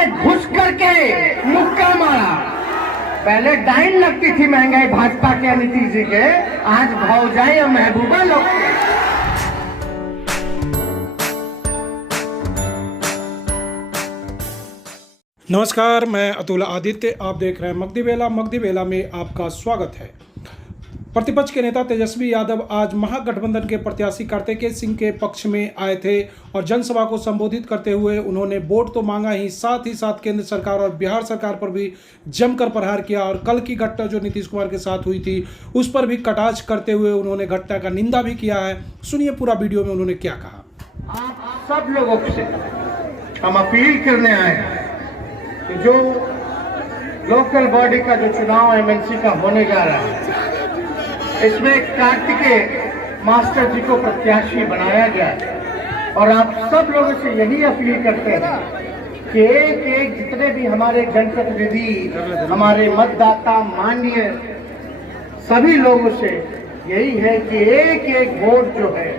हमने घुस करके मुक्का मारा। पहले डाइन लगती थी महंगाई भाजपा के नीतीश जी के, आज भौजाई और महबूबा लोग के। नमस्कार, मैं अतुल आदित्य, आप देख रहे हैं मगधी बेला। मगधी बेला में आपका स्वागत है। प्रतिपक्ष के नेता तेजस्वी यादव आज महागठबंधन के प्रत्याशी कार्तिकेय सिंह के पक्ष में आए थे और जनसभा को संबोधित करते हुए उन्होंने वोट तो मांगा ही साथ केंद्र सरकार और बिहार सरकार पर भी जमकर प्रहार किया और कल की घटना जो नीतीश कुमार के साथ हुई थी उस पर भी कटाक्ष करते हुए उन्होंने घटना का निंदा भी किया है। सुनिए पूरा वीडियो में उन्होंने क्या कहा। आप सब लोगों से हम अपील करने आए हैं कि जो लोकल बॉडी का जो चुनाव एमएलसी का होने जा रहा है, इसमें कार्तिकेय मास्टर जी को प्रत्याशी बनाया गया है और आप सब लोगों से यही अपील करते हैं कि एक एक जितने भी हमारे जनप्रतिनिधि, हमारे मतदाता, माननीय सभी लोगों से यही है कि एक एक वोट जो है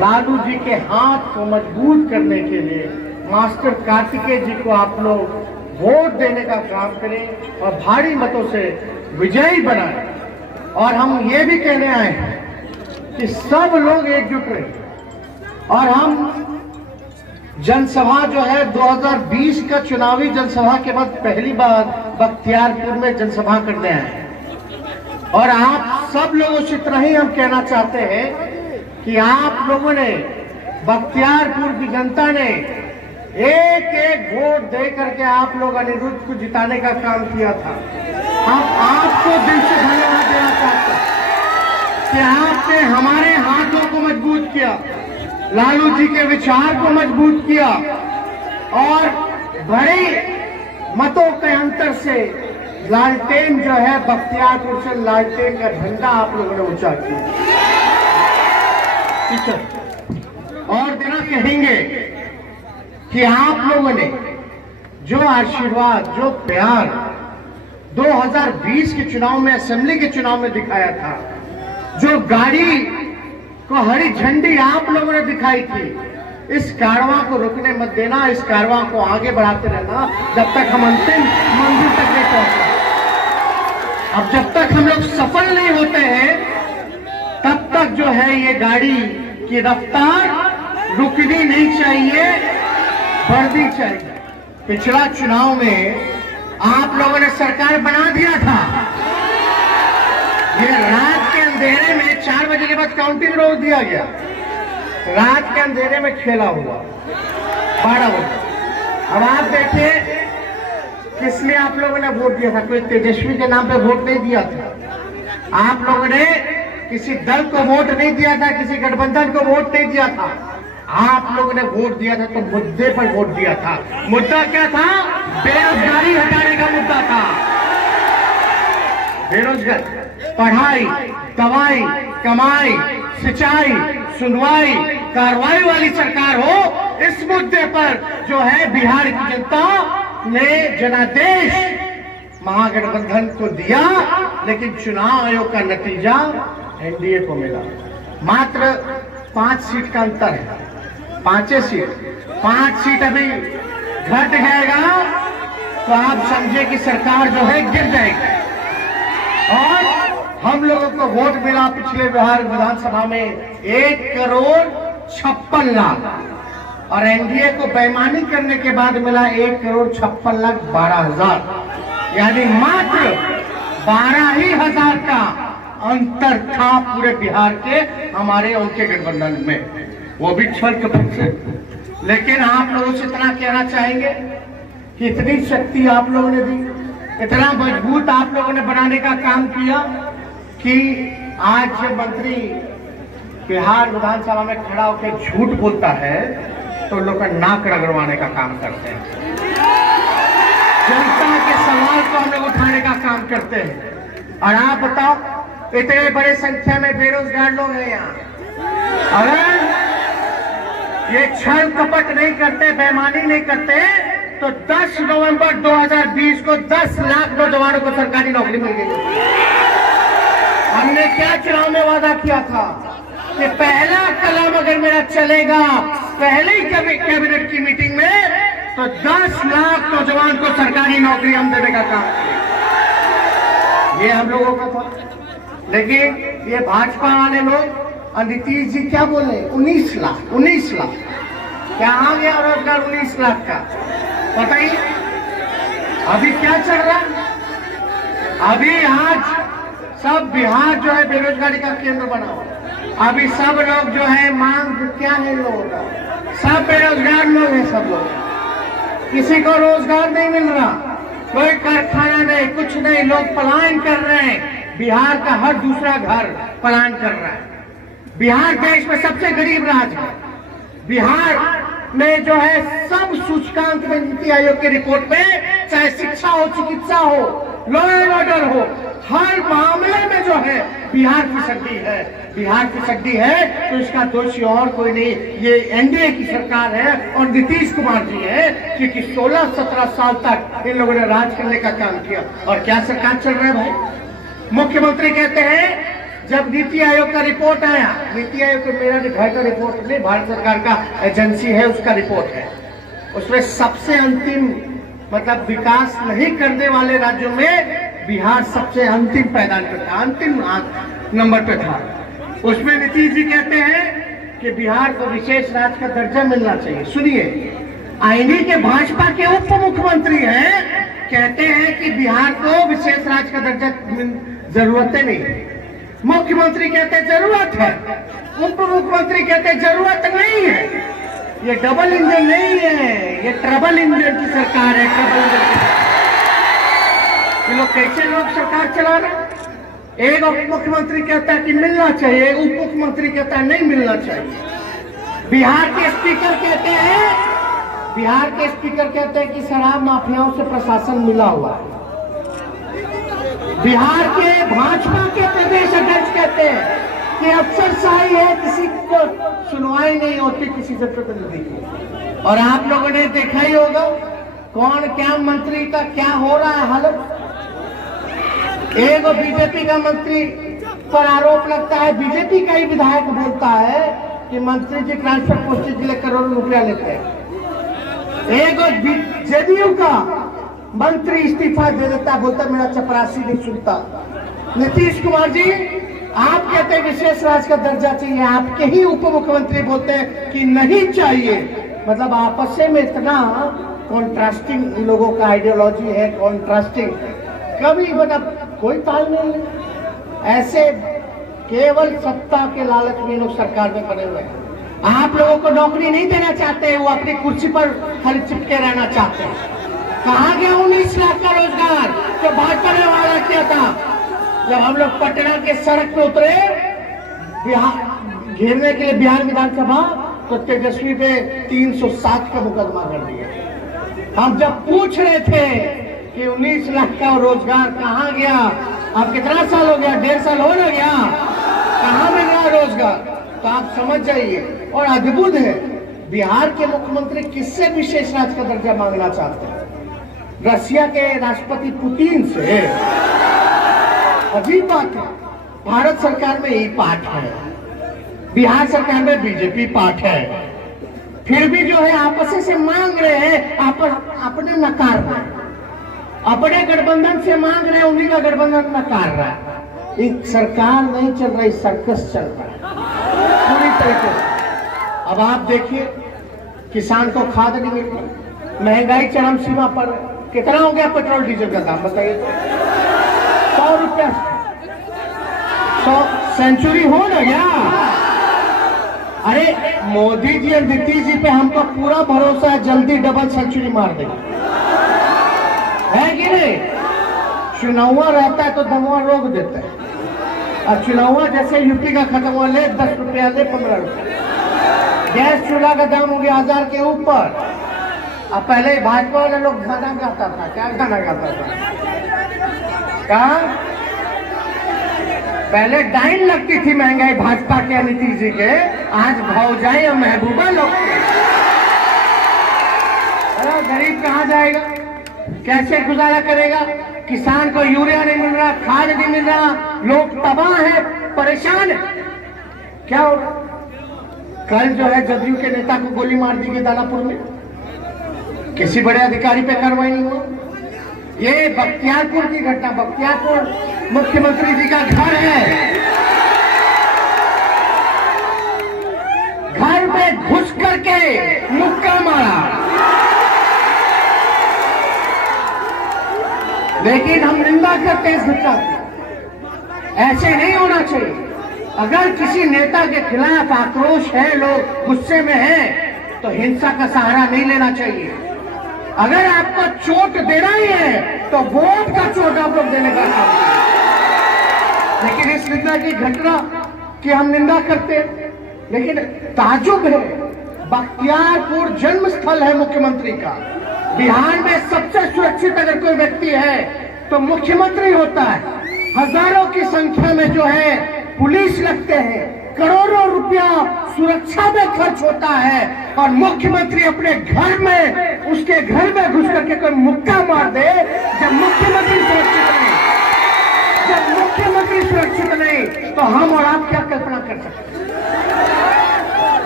लालू जी के हाथ को मजबूत करने के लिए मास्टर कार्तिकेय जी को आप लोग वोट देने का काम करें और भारी मतों से विजयी बनाएं। और हम ये भी कहने आए हैं कि सब लोग एकजुट रहे और हम जनसभा जो है 2020 का चुनावी जनसभा के बाद पहली बार बख्तियारपुर में जनसभा करने आए हैं। और आप सब लोगों से इतना ही हम कहना चाहते हैं कि आप लोगों ने, बख्तियारपुर की जनता ने एक एक वोट दे करके आप लोग अनिरुद्ध को जिताने का काम किया था। हम आपको दिल से धन्यवाद देना चाहते हैं कि आपने हमारे हाथों को मजबूत किया, लालू जी के विचार को मजबूत किया और बड़े मतों के अंतर से लालटेन जो है बख्तियारपुर से लालटेन का झंडा आप लोगों ने ऊंचा किया। ठीक है, और देना कहेंगे कि आप लोगों ने जो आशीर्वाद, जो प्यार 2020 के चुनाव में, असेंबली के चुनाव में दिखाया था, जो गाड़ी को हरी झंडी आप लोगों ने दिखाई थी, इस कारवां को रुकने मत देना, इस कारवां को आगे बढ़ाते रहना जब तक हम अंतिम मंजिल तक नहीं पहुंचे। अब जब तक हम लोग सफल नहीं होते हैं तब तक जो है ये गाड़ी की रफ्तार रुकनी नहीं चाहिए, बढ़नी चाहिए। पिछला चुनाव में आप लोगों ने सरकार बना दिया था, ये रात के अंधेरे में 4 बजे के बाद काउंटिंग रोक दिया गया, रात के अंधेरे में खेला हुआ 12 बजे। अब आप देखिए किस लिए आप लोगों ने वोट दिया था? कोई तेजस्वी के नाम पे वोट नहीं दिया था, आप लोगों ने किसी दल को वोट नहीं दिया था, किसी गठबंधन को वोट नहीं दिया था, आप लोगों ने वोट दिया था तो मुद्दे पर वोट दिया था। मुद्दा क्या था? बेरोजगारी हटाने का मुद्दा था। बेरोजगार, पढ़ाई, दवाई, कमाई, सिंचाई, सुनवाई, कार्रवाई वाली सरकार हो, इस मुद्दे पर जो है बिहार की जनता ने जनादेश महागठबंधन को दिया, लेकिन चुनाव आयोग का नतीजा एनडीए को मिला। मात्र 5 सीट का अंतर है, 5 सीट अभी घट जाएगा तो आप समझे कि सरकार जो है गिर जाएगी। और हम लोगों को वोट मिला पिछले बिहार विधानसभा में 1,56,00,000 और एनडीए को बेईमानी करने के बाद मिला 1,56,12,000, यानी मात्र 12,000 का अंतर था पूरे बिहार के हमारे उनके गठबंधन में, वो भी छल कपट से। लेकिन आप लोगों से इतना कहना चाहेंगे कि इतनी शक्ति आप लोगों ने दी, इतना मजबूत आप लोगों ने बनाने का काम किया कि आज जब मंत्री बिहार विधानसभा में खड़ा होकर झूठ बोलता है तो लोग का नाक रगड़वाने का काम करते हैं, जनता के सवाल को हम लोग उठाने का काम करते हैं। और आप बताओ, इतने बड़े संख्या में बेरोजगार लोग हैं यहाँ, अगर ये छल कपट नहीं करते, बेईमानी नहीं करते तो 10 नवंबर 2020 को 10 लाख नौजवानों को सरकारी नौकरी मिल गई। हमने क्या चुनाव में वादा किया था कि पहला कलम अगर मेरा चलेगा, पहले ही कैबिनेट की मीटिंग में तो 10 लाख नौजवान को सरकारी नौकरी हम देने का काम किया। ये हम लोगों का था। लेकिन ये भाजपा वाले लोग और नीतीश जी क्या बोले, 19 लाख क्या आ गया रोजगार 19 लाख का, बताइए अभी क्या चल रहा है। अभी आज सब बिहार जो है बेरोजगारी का केंद्र बना हुआ। अभी सब लोग जो है मांग क्या है लोगों का, सब बेरोजगार लोग हैं, सब लोग, किसी को रोजगार नहीं मिल रहा, कोई कारखाना नहीं, कुछ नहीं, लोग पलायन कर रहे हैं। बिहार का हर दूसरा घर पलायन कर रहा है। बिहार देश में सबसे गरीब राज्य है। बिहार में जो है सब सूचकांक में नीति आयोग की रिपोर्ट में, चाहे शिक्षा हो, चिकित्सा हो, लॉ एंड ऑर्डर हो, हर मामले में जो है बिहार फिसड्डी है। बिहार फिसड्डी है तो इसका दोषी और कोई नहीं, ये एनडीए की सरकार है और नीतीश कुमार जी है, क्योंकि 16-17 साल तक इन लोगों ने राज करने का काम किया। और क्या सरकार चल रहा है भाई। मुख्यमंत्री कहते हैं जब नीति आयोग का रिपोर्ट आया, नीति आयोग को मेरा घर का रिपोर्ट नहीं, भारत सरकार का एजेंसी है उसका रिपोर्ट है, उसमें सबसे अंतिम मतलब विकास नहीं करने वाले राज्यों में बिहार सबसे अंतिम पैदान पे था, अंतिम नंबर पे था। उसमें नीतीश जी कहते हैं कि बिहार को विशेष राज्य का दर्जा मिलना चाहिए। सुनिए, आईनी के भाजपा के उप मुख्यमंत्री हैं, कहते हैं कि बिहार को विशेष राज्य का दर्जा जरूरत नहीं। मुख्यमंत्री कहते जरूरत है, उप मुख्यमंत्री कहते जरूरत नहीं है। ये डबल इंजन नहीं है, ये ट्रबल इंजन की सरकार है, ट्रबल इंजन की। ये लोग कैसे लोग सरकार चला रहे हैं। एक उप मुख्यमंत्री कहता है कि मिलना चाहिए, एक उप मुख्यमंत्री कहता है नहीं मिलना चाहिए। बिहार के स्पीकर कहते हैं कि शराब माफियाओं से प्रशासन मिला हुआ है। बिहार के भाजपा के प्रदेश अध्यक्ष कहते हैं कि अफसरशाही है, किसी को सुनवाई नहीं होती किसी से प्रतिनिधि की। और आप लोगों ने देखा ही होगा कौन क्या मंत्री का क्या हो रहा है हालत। एक बीजेपी का मंत्री पर आरोप लगता है, बीजेपी का ही विधायक बोलता है कि मंत्री जी ट्रांसफर पोस्टिंग के लिए करोड़ों रुपया लेते हैं। एक जदयू का मंत्री इस्तीफा दे देता, बोलता मेरा चपरासी नहीं सुनता। नीतीश कुमार जी आप कहते हैं विशेष राज्य का दर्जा चाहिए, आपके ही उप मुख्यमंत्री बोलते हैं कि नहीं चाहिए। मतलब आपस में इतना कॉन्ट्रास्टिंग लोगों का आइडियोलॉजी है, कॉन्ट्रास्टिंग, कभी मतलब कोई तालमेल नहीं। ऐसे केवल सत्ता के लालच में लोग सरकार में बने हुए हैं। आप लोगों को नौकरी नहीं देना चाहते, वो अपनी कुर्सी पर खाली चिपके रहना चाहते हैं। कहाँ गया 19 लाख का रोजगार जो भाजपा ने वादा किया था। जब हम लोग पटना के सड़क पे उतरे बिहार घेरने के लिए बिहार विधानसभा, तो तेजस्वी पे 307 का मुकदमा कर दिया। हम जब पूछ रहे थे कि 19 लाख का रोजगार कहाँ गया, अब कितना साल हो गया, 1.5 साल हो ना गया, कहाँ में गया रोजगार, तो आप समझ जाइए। और अद्भुत है, बिहार के मुख्यमंत्री किससे विशेष राज्य का दर्जा मांगना चाहते हैं? रशिया के राष्ट्रपति पुतिन से। अजीब बात है, भारत सरकार में ई पार्ट है, बिहार सरकार में बीजेपी पार्ट है, फिर भी जो है आपस से मांग रहे हैं, अपने नकार रहे हैं, अपने गठबंधन से मांग रहे हैं, उन्हीं का गठबंधन नकार रहा है। एक सरकार नहीं चल रही, सर्कस चल रहा है पूरी तरीके से। अब आप देखिए, किसान को खाद नहीं मिल रही, महंगाई चरम सीमा पर। कितना हो गया पेट्रोल डीजल का दाम बताइए तो? 100 रुपया, 100 सेंचुरी हो ना गया। अरे मोदी जी और नीतीश जी पे हमको पूरा भरोसा है, जल्दी डबल सेंचुरी मार देंगे, है कि नहीं? चुनावा रहता है तो दमवा रोक देता है, और चुनावा जैसे यूपी का खत्म हुआ, ले 10 रुपया, ले 15 रुपया। गैस चूल्हा का दाम हो गया 1000 के ऊपर। अब पहले भाजपा वाले लोग गाना गाता था, क्या गाना गाता था? कहा पहले डाइन लगती थी महंगाई भाजपा के नीतीश जी के, आज भौजाई और महबूबा लोग के। अरे गरीब कहाँ जाएगा, कैसे गुजारा करेगा? किसान को यूरिया नहीं मिल रहा, खाद नहीं मिल रहा, लोग तबाह है, परेशान है। क्या होगा? कल जो है जदयू के नेता को गोली मार दी गई दानापुर में। किसी बड़े अधिकारी पे कार्रवाई नहीं हुआ। ये बख्तियारपुर की घटना, बख्तियारपुर मुख्यमंत्री जी का घर है, घर में घुस करके मुक्का मारा। लेकिन हम निंदा करते हैं इस घटना की, ऐसे नहीं होना चाहिए। अगर किसी नेता के खिलाफ आक्रोश है, लोग गुस्से में हैं, तो हिंसा का सहारा नहीं लेना चाहिए। अगर आपको चोट देना ही है तो वोट का चोट आप लोग देने का काम करें। लेकिन इस निंदा की घटना की हम निंदा करते हैं। लेकिन ताजुब है, बख्तियारपुर जन्म स्थल है मुख्यमंत्री का। बिहार में सबसे सुरक्षित अगर कोई व्यक्ति है तो मुख्यमंत्री होता है। हजारों की संख्या में जो है पुलिस लगते हैं, करोड़ों रुपया सुरक्षा में खर्च होता है, और मुख्यमंत्री अपने घर में, उसके घर में घुस करके कोई मुक्का मार दे। जब मुख्यमंत्री सुरक्षित नहीं, जब मुख्यमंत्री सुरक्षित नहीं, तो हम और आप क्या कल्पना कर सकते हैं।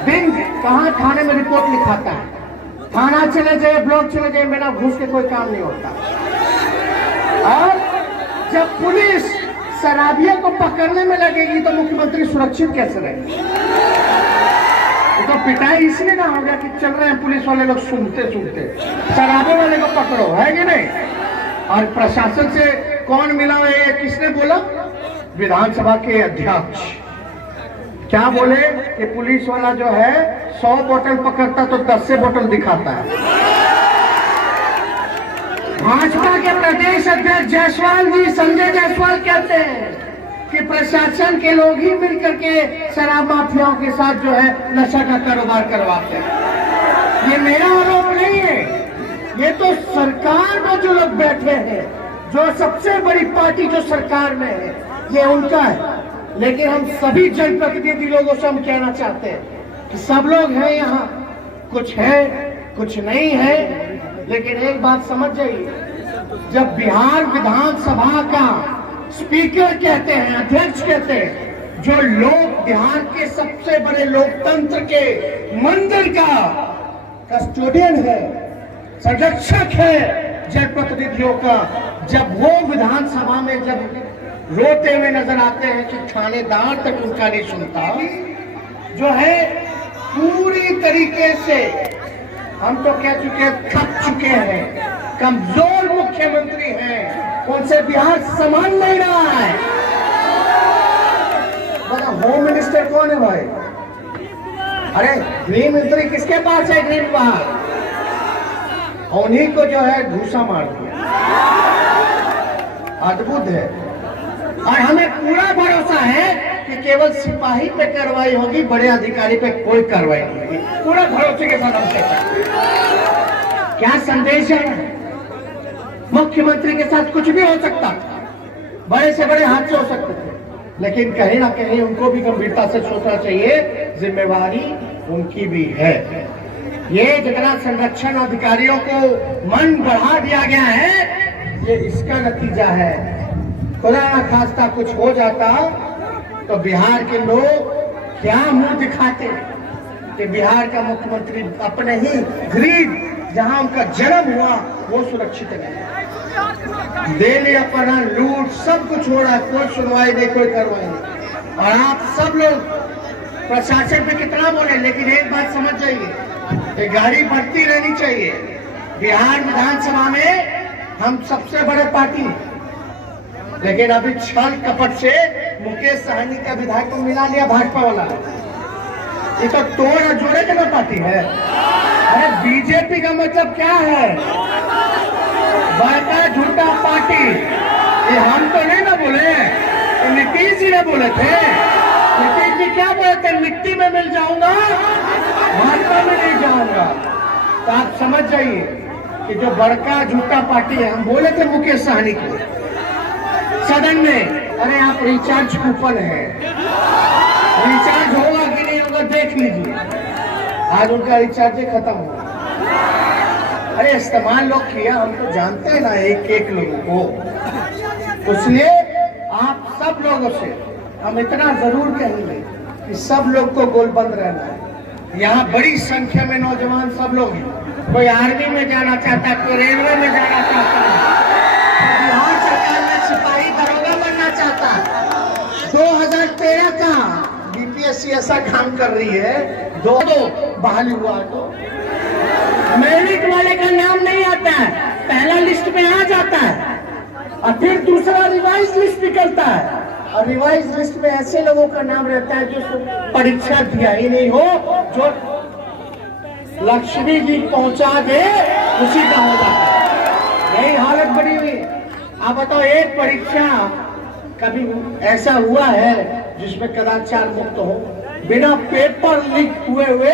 दिन कहां थाने में रिपोर्ट लिखाता है, थाना चले जाए, ब्लॉक चले जाए, बिना घुस के कोई काम नहीं होता। और जब पुलिस शराबियों को पकड़ने में लगेगी तो मुख्यमंत्री सुरक्षित कैसे रहेंगे। तो पिटाई इसलिए ना होगा कि चल रहे हैं पुलिस वाले लोग सुनते सुनते, शराबों वाले को पकड़ो, है कि नहीं। और प्रशासन से कौन मिला है, किसने बोला? विधानसभा के अध्यक्ष क्या बोले कि पुलिस वाला जो है 100 बोतल पकड़ता तो 10 से बोतल दिखाता है। भाजपा के प्रदेश अध्यक्ष जायसवाल जी, संजय जायसवाल कहते हैं कि प्रशासन के लोग ही मिलकर के शराब माफियाओं के साथ जो है नशा का कारोबार करवाते हैं। ये मेरा आरोप नहीं है, ये तो सरकार में जो लोग बैठे हैं, जो सबसे बड़ी पार्टी जो सरकार में है, ये उनका है। लेकिन हम सभी जनप्रतिनिधि लोगों से हम कहना चाहते हैं कि सब लोग हैं यहाँ, कुछ है कुछ नहीं है। लेकिन एक बात समझ जाइए, जब बिहार विधानसभा का स्पीकर कहते हैं, अध्यक्ष कहते हैं, जो लोग बिहार के सबसे बड़े लोकतंत्र के मंदिर का कस्टोडियन है, संरक्षक है जनप्रतिनिधियों का, जब वो विधानसभा में जब रोते हुए नजर आते हैं कि थानेदार तक उनका नहीं सुनता, जो है पूरी तरीके से, हम तो कह चुके, थक चुके हैं, कमजोर मुख्यमंत्री हैं, उनसे बिहार संभाल नहीं रहा है। होम मिनिस्टर कौन है भाई? अरे गृह मंत्री किसके पास है? गृह विभाग, उन्हीं को जो है घूसा मार दिया। अद्भुत है। और हमें पूरा भरोसा है कि केवल सिपाही पे कार्रवाई होगी, बड़े अधिकारी पे कोई कार्रवाई नहीं होगी। पूरा भरोसे के साथ हम कहते हैं। क्या संदेश है? मुख्यमंत्री के साथ कुछ भी हो सकता, बड़े से बड़े हादसे हो सकते थे, लेकिन कहीं ना कहीं उनको भी गंभीरता से सोचना चाहिए, जिम्मेवारी उनकी भी है। ये जितना संरक्षण अधिकारियों को मन बढ़ा दिया गया है, ये इसका नतीजा है। खुदा ना खास्ता कुछ हो जाता तो बिहार के लोग क्या मुंह दिखाते कि बिहार का मुख्यमंत्री अपने ही गृह, जहां उनका जन्म हुआ, वो सुरक्षित नहीं। दे लिया अपना लूट, सब कुछ हो रहा है, कोई सुनवाई नहीं, कोई कार्रवाई नहीं। और आप सब लोग प्रशासन पे कितना बोले, लेकिन एक बात समझ जाइए, गाड़ी बढ़ती रहनी चाहिए। बिहार विधानसभा में हम सबसे बड़े पार्टी, लेकिन अभी छल कपट से मुकेश सहनी का विधायक को मिला लिया भाजपा वाला। ये तो तोड़ जोड़े का पार्टी है। अरे बीजेपी का मतलब क्या है? बड़का झूठा पार्टी। ये हम तो नहीं ना बोले, तो नीतीश जी ने बोले थे। नीतीश जी क्या बोले थे? मिट्टी में मिल जाऊंगा, भाजपा में नहीं जाऊंगा। तो आप समझ जाइए कि जो बड़का झूठा पार्टी है, हम बोले थे मुकेश सहनी को सदन में, अरे आप रिचार्ज कूपन है, रिचार्ज होगा कि नहीं होगा देख लीजिए। आज उनका रिचार्ज खत्म हुआ। अरे इस्तेमाल लोग किया, हम तो जानते हैं ना एक एक लोगों को। इसलिए आप सब लोगों से हम इतना जरूर कहेंगे कि सब लोग को गोलबंद रहना है। यहाँ बड़ी संख्या में नौजवान सब लोग हैं, कोई आर्मी में जाना चाहता है, कोई रेलवे में जाना चाहता है, बिहार सरकार में सिपाही दरोगा बनना चाहता है। 2013 का बीपीएससी ऐसा काम कर रही है, दो बहाली हुआ तो मेरिट वाले का नाम नहीं आता है, पहला लिस्ट में आ जाता है और फिर दूसरा रिवाइज लिस्ट निकलता है, और रिवाइज लिस्ट में ऐसे लोगों का नाम रहता है जो परीक्षा दिया ही नहीं हो, जो लक्ष्मी जी पहुंचा दे उसी का हो जाता है। यही हालत बनी हुई। आप बताओ, एक परीक्षा कभी ऐसा हुआ है जिसमें कदाचार मुक्त हो, बिना पेपर लीक हुए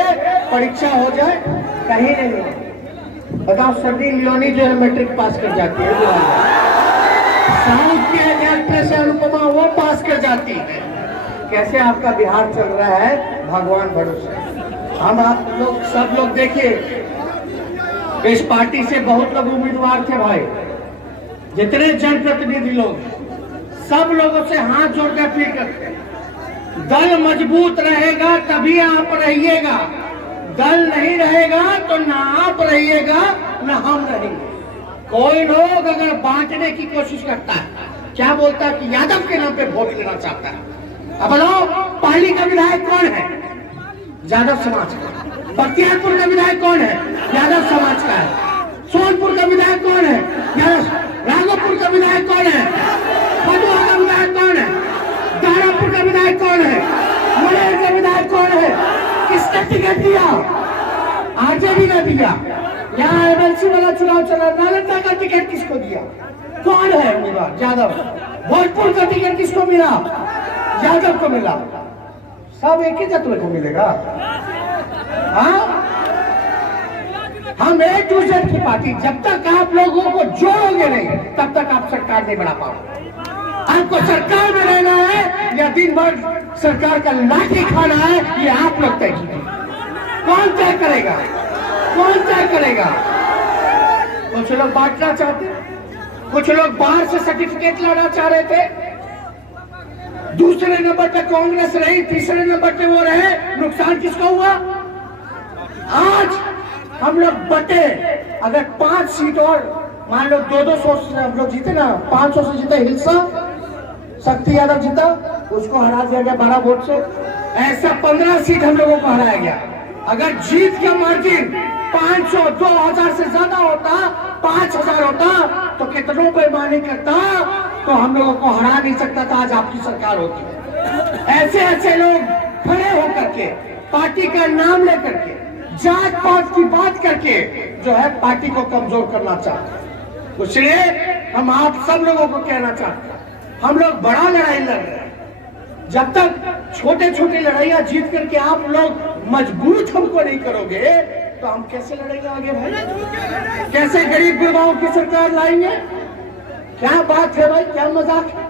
परीक्षा हो जाए? कहीं नहीं हो। बताओ, सन्नी लियोनी जो है मैट्रिक पास कर जाती है, साउथ के एक्ट्रेस अनुपमा वो पास कर जाती है। कैसे आपका बिहार चल रहा है, भगवान भरोसे। हम आप लोग सब लोग देखिए, इस पार्टी से बहुत लोग उम्मीदवार थे भाई, जितने जनप्रतिनिधि लोग, सब लोगों से हाथ जोड़ के अपील करते हैं, दल मजबूत रहेगा तभी आप रहिएगा, दल नहीं रहेगा तो ना आप रहिएगा ना हम रहेंगे। कोई लोग अगर बांटने की कोशिश करता है, क्या बोलता है कि यादव के नाम पे वोट लेना चाहता है। अब बताओ, पाली का विधायक कौन है? यादव समाज का। बख्तियारपुर का विधायक कौन है? यादव समाज का है। सोनपुर का विधायक कौन है? यादव। राघोपुर का विधायक कौन है? फतुहा का विधायक कौन है? दानापुर का विधायक कौन है? मुरैर का विधायक कौन है? किसने टिकट दिया? आरजेडी ने दिया। यहाँ एमएलसी वाला चुनाव चला, नालंदा का टिकट किसको दिया? कौन है उम्मीदवार? यादव। भोजपुर का टिकट किसको मिला? यादव को मिला। सब एक ही तत्व को मिलेगा? हाँ, हम ए टू जेड की पार्टी, जब तक आप लोगों को जोड़ोगे नहीं तब तक आप सरकार नहीं बना पाओगे। आपको सरकार में रहना है या दिन भर सरकार का लाठी खाना है, ये आप लोग तय कीजिए। कौन तय करेगा? कौन तय करेगा? कुछ लोग बांटना चाहते, कुछ लोग बाहर से सर्टिफिकेट लाना चाह रहे थे, दूसरे नंबर पे कांग्रेस रही, तीसरे नंबर पे वो रहे, नुकसान किसको हुआ? आज हम लोग बटे, अगर 5 सीट और मान लो 200 से हम लोग जीते ना, 500 से जीते हिलसा, शक्ति यादव जीता, उसको हरा दिया गया 12 वोट से। ऐसा 15 सीट हम लोगों को हराया गया। अगर जीत का मार्जिन 500, 2000 से ज्यादा होता, 5000 होता, तो कितनों बेईमानी करता तो हम लोगों को हरा नहीं सकता था, आज आपकी सरकार होती। ऐसे ऐसे लोग खड़े होकर के, पार्टी का नाम लेकर के, जात पात की बात करके जो है पार्टी को कमजोर करना चाहते हैं। इसलिए हम आप सब लोगों को कहना चाहते हैं, हम लोग बड़ा लड़ाई लड़ रहे हैं। जब तक छोटे छोटे लड़ाइयां जीत करके आप लोग मजबूत हमको नहीं करोगे तो हम कैसे लड़ेंगे आगे भाई? कैसे गरीब गुरबाओं की सरकार लाएंगे? क्या बात है भाई, क्या मजाक है?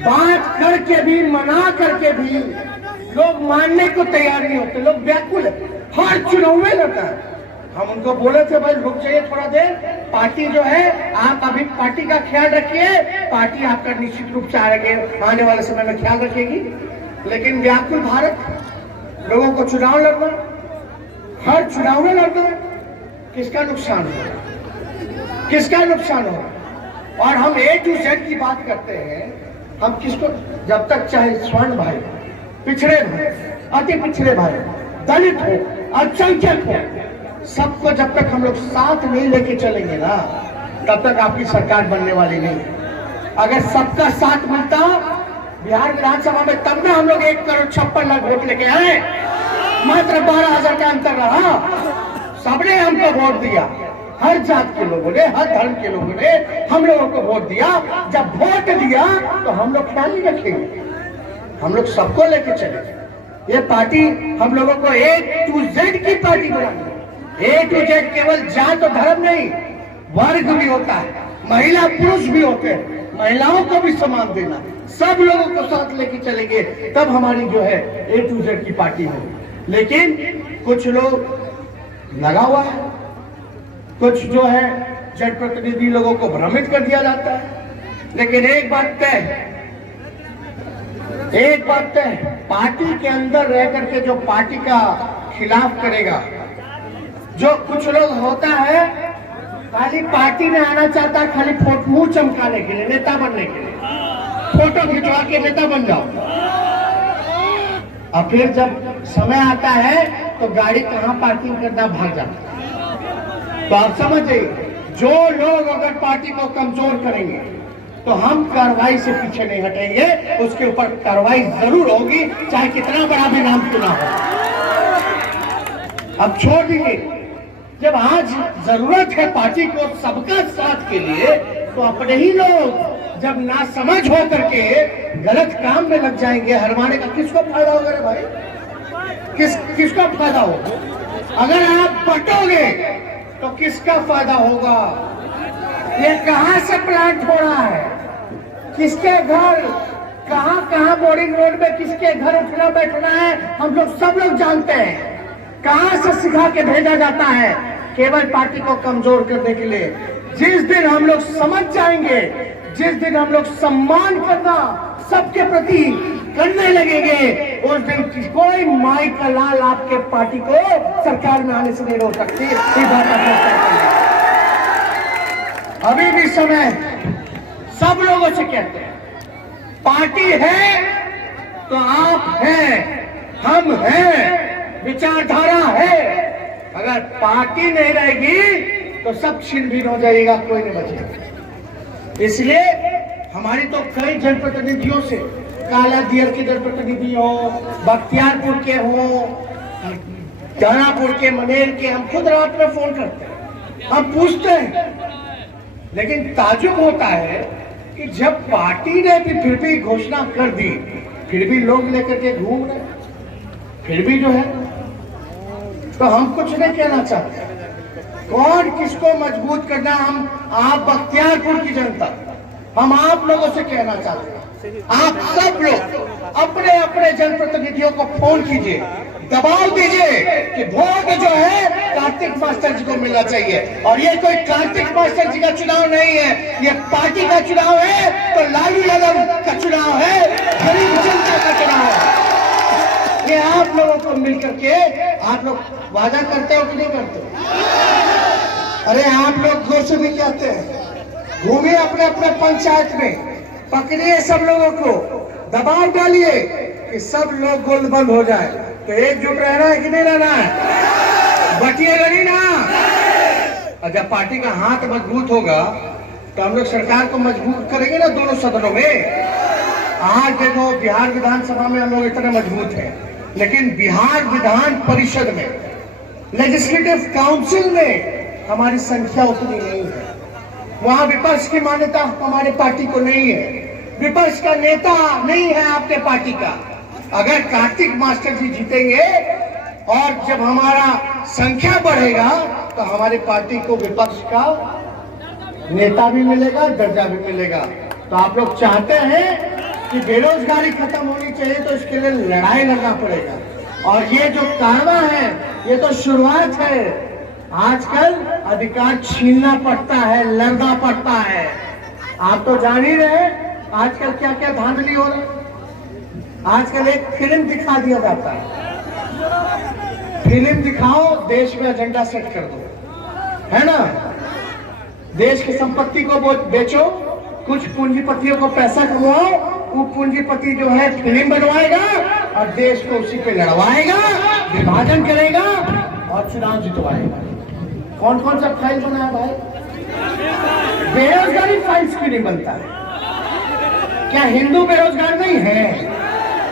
बात करके भी, मना करके भी लोग मानने को तैयार नहीं होते, लोग व्याकुल है, हर चुनाव में लड़ता है। हम उनको बोले थे भाई रुक जाइए थोड़ा देर, पार्टी जो है आप अभी पार्टी का ख्याल रखिए, पार्टी आपका निश्चित रूप से आने वाले समय में ख्याल रखेगी। लेकिन व्याकुल भारत, लोगों को चुनाव लड़ना, हर चुनाव में लड़ना, किसका नुकसान हो? किसका नुकसान हो? और हम ए टू जेड की बात करते हैं, हम किसको, जब तक चाहे स्वर्ण भाई, पिछड़े भाई, अति पिछड़े भाई, दलित हो, अल्पसंख्यक हो, सबको जब तक हम लोग साथ नहीं लेके चलेंगे ना, तब तक आपकी सरकार बनने वाली नहीं। अगर सबका साथ मिलता बिहार विधानसभा में, तब ना हम लोग 1,56,00,000 वोट लेके आए। मात्र 12,000 का अंतर रहा, सबने हमको वोट दिया, हर जात के लोगों ने, हर धर्म के लोगों ने हम लोगों को वोट दिया। जब वोट दिया तो हम लोग ख्याल नहीं रखेंगे, हम लोग सबको लेके चले। ये पार्टी हम लोगों को ए टू जेड की पार्टी बनानी। ए टू जेड केवल जात और धर्म नहीं, वर्ग भी होता है, महिला पुरुष भी होते हैं, महिलाओं को भी सम्मान देना, सब लोगों को साथ लेके चलेंगे, तब हमारी जो है ए टू जेड की पार्टी होगी। लेकिन कुछ लोग लगा हुआ है, कुछ जो है जनप्रतिनिधि लोगों को भ्रमित कर दिया जाता है। लेकिन एक बात तय, पार्टी के अंदर रह करके जो पार्टी का खिलाफ करेगा, जो कुछ लोग होता है खाली पार्टी में आना चाहता है, खाली मुंह चमकाने के लिए, नेता बनने के लिए, फोटो खिंचवा के नेता बन जाओ। और फिर जब समय आता है तो गाड़ी कहाँ पार्किंग करना भाग जाता। तो आप समझ जाइए, जो लोग अगर पार्टी को कमजोर करेंगे तो हम कार्रवाई से पीछे नहीं हटेंगे, उसके ऊपर कार्रवाई जरूर होगी, चाहे कितना बड़ा भी नाम क्यों ना हो। अब छोड़ दीजिए, जब आज जरूरत है पार्टी को सबका साथ के लिए, तो अपने ही लोग जब ना समझ हो करके गलत काम में लग जाएंगे, हरवाने का किसको फायदा होगा रे भाई? किसका फायदा होगा? अगर आप बटोगे तो किसका फायदा होगा? ये कहां से प्लांट हो रहा है, किसके घर कहां बोरिंग रोड में किसके घर उठना बैठना है, हम लोग सब लोग जानते हैं। कहां से सिखा के भेजा जाता है केवल पार्टी को कमजोर करने के लिए। जिस दिन हम लोग समझ जाएंगे, जिस दिन हम लोग सम्मान करना सबके प्रति करने लगेंगे, उस दिन कोई माई का लाल आपके पार्टी को सरकार में आने से नहीं रोक सकती। ये बात आप अभी भी समय सब लोगों से कहते हैं, पार्टी है तो आप हैं, हम हैं, विचारधारा है। अगर पार्टी नहीं रहेगी तो सब छिन-भिन हो जाएगा, कोई नहीं बचेगा। इसलिए हमारी तो कई जनप्रतिनिधियों से, काला दियर के जनप्रतिनिधि हो, बख्तियारपुर के हो, दानापुर के, मनेर के, हम खुद रात में फोन करते हैं, हम पूछते हैं। लेकिन ताजुब होता है कि जब पार्टी ने भी फिर भी घोषणा कर दी, फिर भी लोग लेकर के घूम रहे, फिर भी जो है, तो हम कुछ नहीं कहना चाहते। कौन किसको मजबूत करना, हम आप बख्तियारपुर की जनता, हम आप लोगों से कहना चाहते हैं, आप सब लोग अपने अपने जनप्रतिनिधियों को फोन कीजिए, दबाव दीजिए कि वोट जो है कार्तिक मास्टर जी को मिलना चाहिए। और ये कोई कार्तिक मास्टर जी का चुनाव नहीं है, ये पार्टी का चुनाव है, तो लालू यादव का चुनाव है, गरीब जनता का चुनाव है। ये आप लोगों को मिलकर के, आप लोग वादा करते हो कि नहीं करते? अरे आप लोग जोर से भी कहते हैं, घूमिए अपने अपने पंचायत में, पकड़िए सब लोगों को, दबाव डालिए कि सब लोग गोलबंद हो जाए। तो एकजुट रहना है कि नहीं रहना है? बटिएगा नहीं ना। और जब पार्टी का हाथ मजबूत होगा तो हम लोग सरकार को मजबूत करेंगे ना दोनों सदनों में। आज देखो बिहार विधानसभा में हम लोग इतने मजबूत हैं, लेकिन बिहार विधान परिषद में, लेजिस्लेटिव काउंसिल में हमारी संख्या उतनी नहीं है। वहां विपक्ष की मान्यता हमारी पार्टी को नहीं है, विपक्ष का नेता नहीं है आपके पार्टी का। अगर कार्तिक मास्टर जी जीतेंगे और जब हमारा संख्या बढ़ेगा तो हमारी पार्टी को विपक्ष का नेता भी मिलेगा, दर्जा भी मिलेगा। तो आप लोग चाहते हैं कि बेरोजगारी खत्म होनी चाहिए, तो इसके लिए लड़ाई लड़ना पड़ेगा। और ये जो कारवा है, ये तो शुरुआत है। आजकल अधिकार छीनना पड़ता है, लड़ना पड़ता है। आप तो जान ही रहे आजकल क्या क्या धांधली हो रही। आजकल एक फिल्म दिखा दिया जाता है, फिल्म दिखाओ, देश में एजेंडा सेट कर दो, है ना? देश की संपत्ति को बेचो, कुछ पूंजीपतियों को पैसा कमाओ, वो पूंजीपति जो है फिल्म बनवाएगा और देश को उसी पे लड़वाएगा, विभाजन करेगा और चुनाव जितवाएगा। कौन कौन सा फाइल बना है भाई? बेरोजगारी फाइल्स क्यों नहीं बनता है? क्या हिंदू बेरोजगार नहीं है?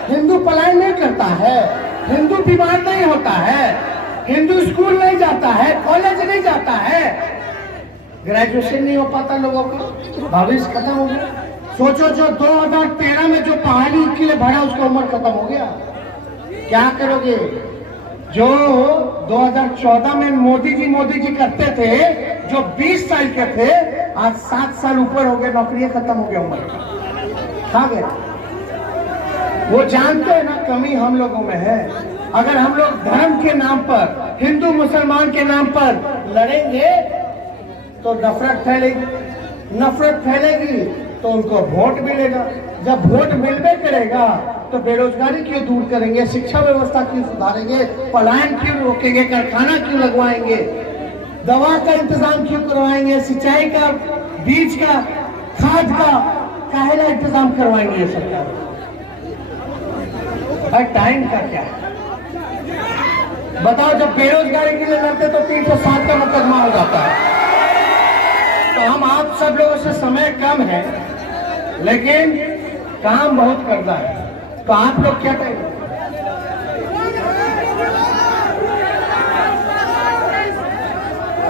हिंदू पलायन नहीं करता है? हिंदू बीमार नहीं होता है? हिंदू स्कूल नहीं जाता है, कॉलेज नहीं जाता है, ग्रेजुएशन नहीं हो पाता लोगों का, भविष्य खत्म हो गया। सोचो जो 2013 में जो पहाड़ी के लिए भरा उसका उम्र खत्म हो गया, क्या करोगे? जो 2014 में मोदी जी करते थे, जो 20 साल के थे, आज 7 साल ऊपर हो गए, नौकरियां खत्म हो गया, उम्र खा गया। वो जानते हैं ना कमी हम लोगों में है। अगर हम लोग धर्म के नाम पर, हिंदू मुसलमान के नाम पर लड़ेंगे तो नफरत फैलेगी, तो उनको वोट मिलेगा। जब वोट मिलने करेगा तो बेरोजगारी क्यों दूर करेंगे, शिक्षा व्यवस्था क्यों सुधारेंगे, पलायन क्यों रोकेंगे, कारखाना क्यों लगवाएंगे, दवा का इंतजाम क्यों करवाएंगे, सिंचाई का, बीज का, खाद का काहेला इंतजाम करवाएंगे ये सरकार। और टाइम का क्या है बताओ? जब बेरोजगारी के लिए लड़ते तो 307 का मुकदमा हो जाता है। तो हम आप सब लोगों से समय कम है लेकिन काम बहुत करना है। तो आप लोग क्या करेंगे?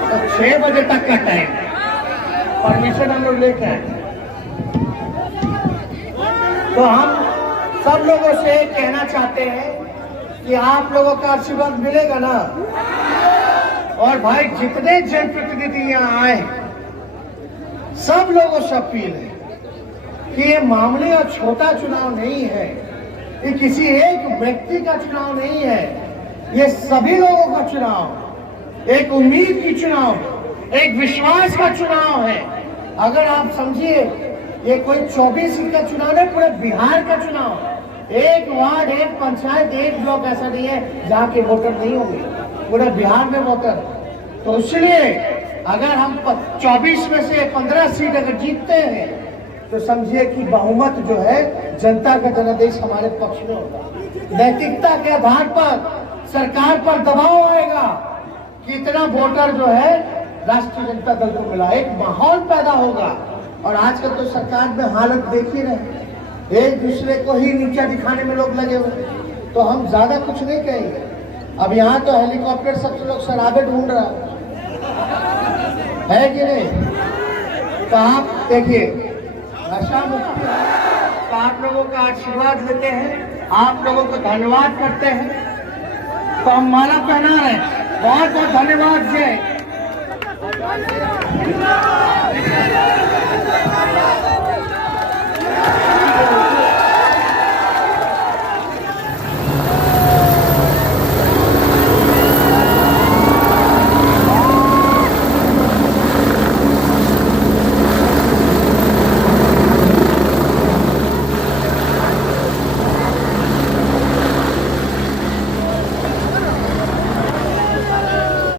तो 6 बजे तक का टाइम परमिशन हम लोग लेके आए। तो हम सब लोगों से कहना चाहते हैं कि आप लोगों का आशीर्वाद मिलेगा ना। और भाई जितने जनप्रतिनिधि यहाँ आए सब लोगों से अपील है कि ये मामूली और छोटा चुनाव नहीं है, ये किसी एक व्यक्ति का चुनाव नहीं है, ये सभी लोगों का चुनाव, एक उम्मीद की चुनाव, एक विश्वास का चुनाव है। अगर आप समझिए ये कोई 24 का चुनाव नहीं, पूरे बिहार का चुनाव। एक वार्ड, एक पंचायत, एक ब्लॉक ऐसा नहीं है जहाँ के वोटर नहीं होंगे, पूरे बिहार में वोटर। तो इसलिए अगर हम 24 में से 15 सीट अगर जीतते हैं तो समझिए कि बहुमत जो है जनता का जनादेश हमारे पक्ष में होगा। नैतिकता के आधार पर सरकार पर दबाव आएगा कि इतना वोटर जो है राष्ट्रीय जनता दल को मिला, एक माहौल पैदा होगा। और आजकल तो सरकार में हालत देख ही रहे, एक दूसरे को ही नीचा दिखाने में लोग लगे हुए। तो हम ज्यादा कुछ नहीं कहेंगे। अब यहाँ तो हेलीकॉप्टर सब लोग शराबे ढूंढ रहा है कि नहीं? तो आप देखिए नशा मुक्ति, तो आप लोगों का आशीर्वाद लेते हैं, आप लोगों को धन्यवाद करते हैं। तो हम माला पहना रहे हैं। बहुत बहुत धन्यवाद जय।